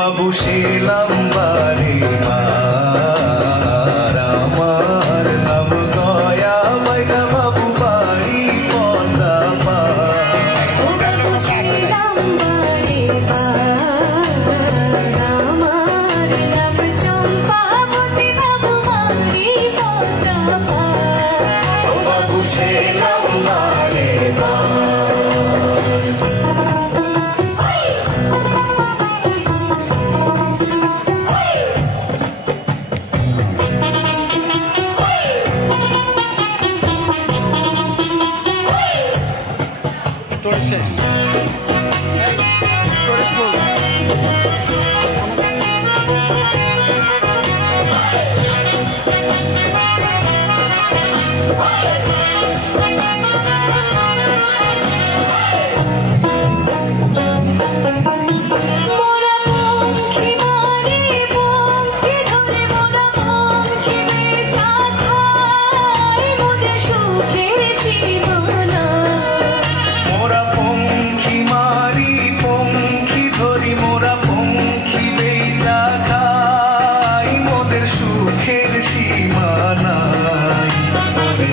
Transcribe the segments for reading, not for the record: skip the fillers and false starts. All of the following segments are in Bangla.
বাবু শেলাম বারে মার আমার নাম গয়া বাইদা বাবু বাড়ি পদা পা ও বাবু শেলাম বারে মার আমার নাম চম্পাবতী বাবু বাড়ি পদা পা ও বাবু শেলাম বারে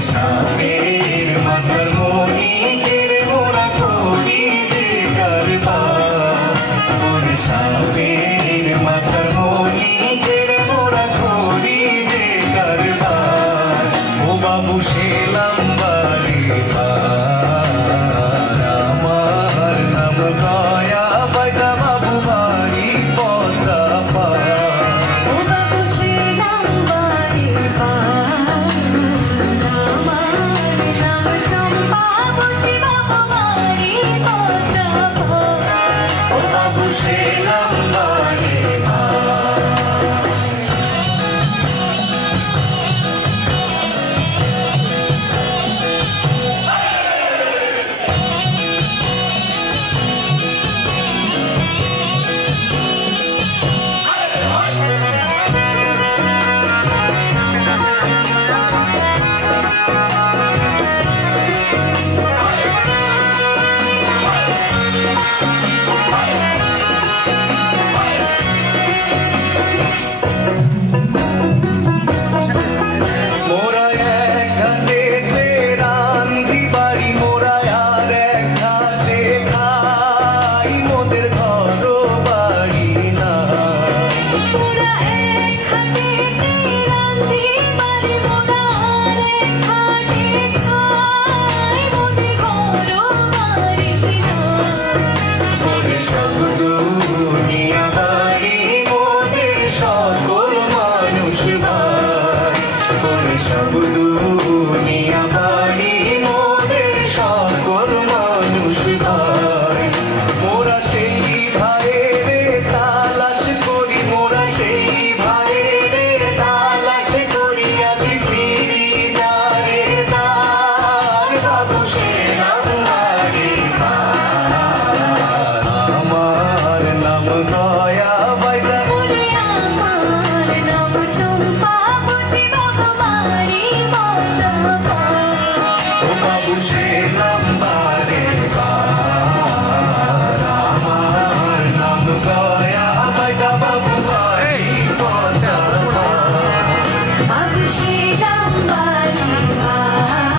সাপের মাথার মনি কেড়ে মোরা করি যে কারবার সাপের মাথার মনি কেড়ে মোরা করি যে কারবার ও বাবু শেলাম বারে আমার নাম গয়া বাইদা বাবু বাড়ি পদা পা ও বাবু শেলাম বারে শেলাম বারে মোদের